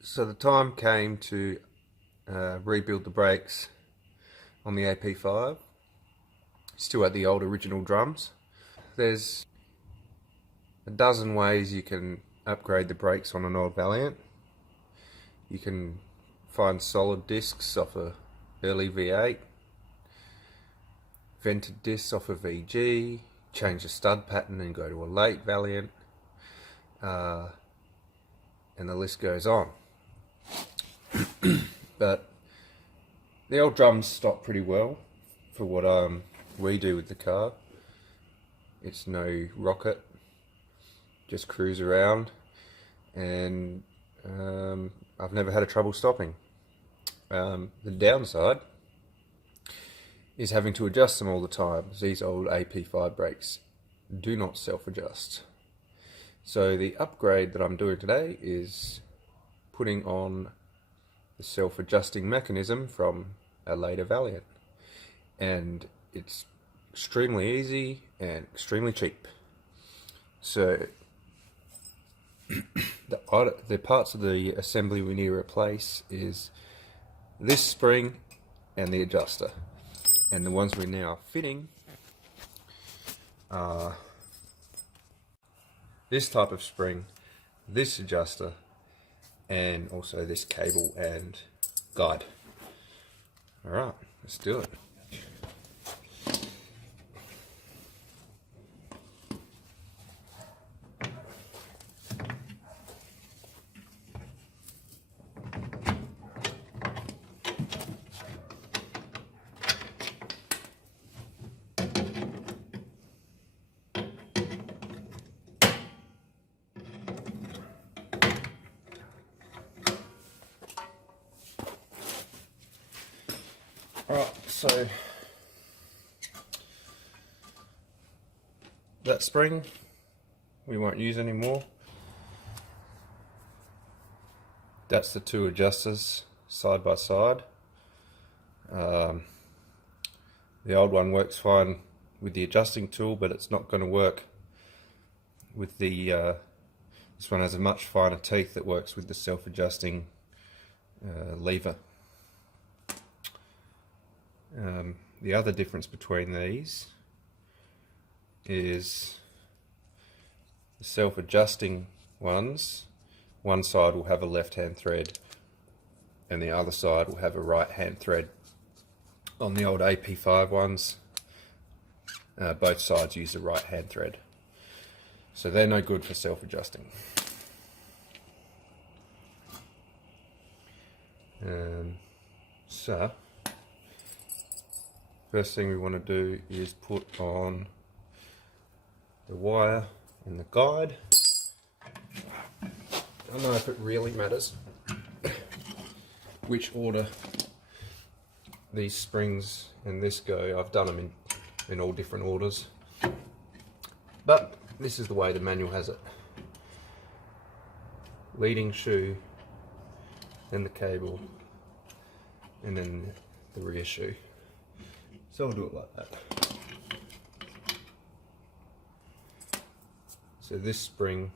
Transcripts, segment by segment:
So the time came to rebuild the brakes on the Ap5. Still had the old original drums. There's a dozen ways you can upgrade the brakes on an old Valiant. You can find solid discs off a early V8, vented discs off a VG, change the stud pattern and go to a late Valiant, and the list goes on. But the old drums stop pretty well for what we do with the car. It's no rocket, just cruise around, and I've never had a trouble stopping. The downside is having to adjust them all the time. These old Ap5 brakes do not self-adjust. So the upgrade that I'm doing today is putting on the self-adjusting mechanism from a later Valiant, and it's extremely easy and extremely cheap. So the parts of the assembly we need to replace is this spring and the adjuster, and the ones we're now fitting are this type of spring, this adjuster, and also this cable and guide. Alright, let's do it. Alright, so that spring we won't use anymore. That's the two adjusters side by side. The old one works fine with the adjusting tool, but it's not going to work with the this one has a much finer teeth that works with the self-adjusting lever. The other difference between these is the self-adjusting ones, one side will have a left-hand thread and the other side will have a right-hand thread. On the old Ap5 ones, both sides use a right-hand thread, so they're no good for self-adjusting. So first thing we want to do is put on the wire and the guide. I don't know if it really matters which order these springs and this go. I've done them in all different orders, but this is the way the manual has it. Leading shoe, then the cable, and then the rear shoe. So I'll do it like that. So this spring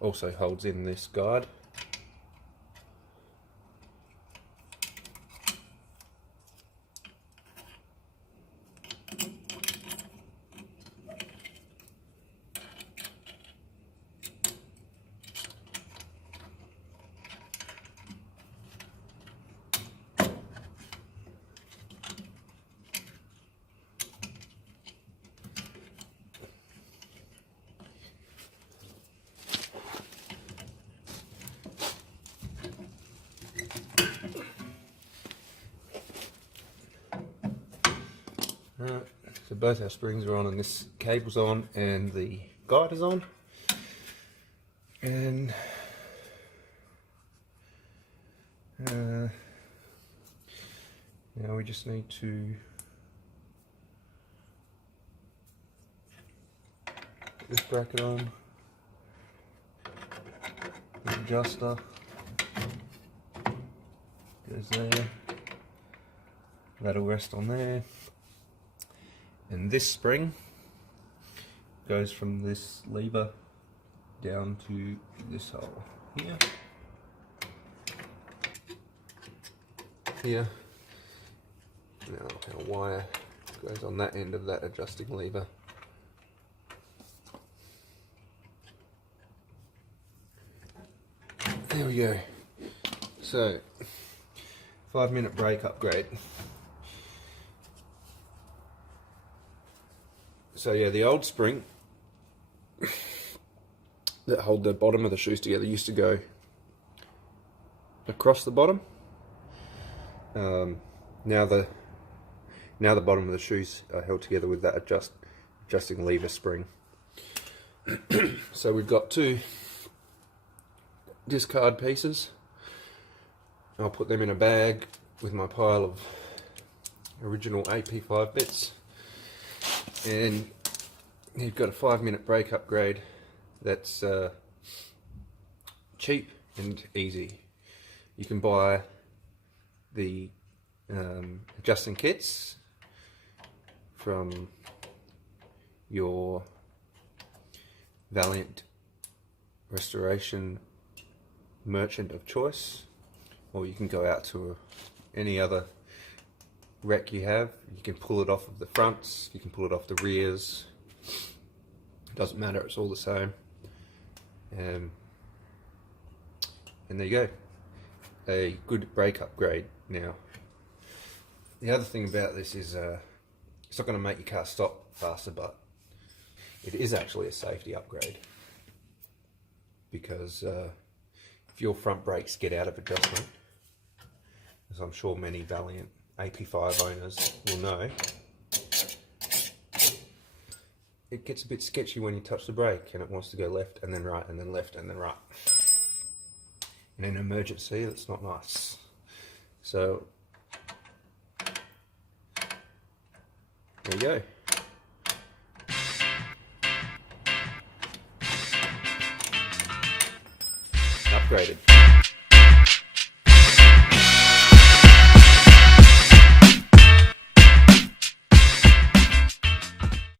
also holds in this guide. Alright, so both our springs are on and this cable's on and the guide is on. And now we just need to put this bracket on, the adjuster goes there, that'll rest on there. And this spring goes from this lever down to this hole here. Here. Now our wire goes on that end of that adjusting lever. There we go. So, 5-minute brake upgrade. So yeah, the old spring that hold the bottom of the shoes together used to go across the bottom. Now the bottom of the shoes are held together with that adjusting lever spring. So we've got 2 discard pieces. I'll put them in a bag with my pile of original Ap5 bits, and you've got a 5-minute brake upgrade that's cheap and easy. You can buy the adjusting kits from your Valiant restoration merchant of choice, or you can go out to any other wreck you have. You can pull it off of the fronts, you can pull it off the rears, it doesn't matter, it's all the same. And there you go, a good brake upgrade. Now the other thing about this is it's not going to make your car stop faster, but it is actually a safety upgrade, because if your front brakes get out of adjustment, as I'm sure many Valiant Ap5 owners will know, it gets a bit sketchy when you touch the brake and it wants to go left and then right and then left and then right. In an emergency, that's not nice. So there you go. Upgraded.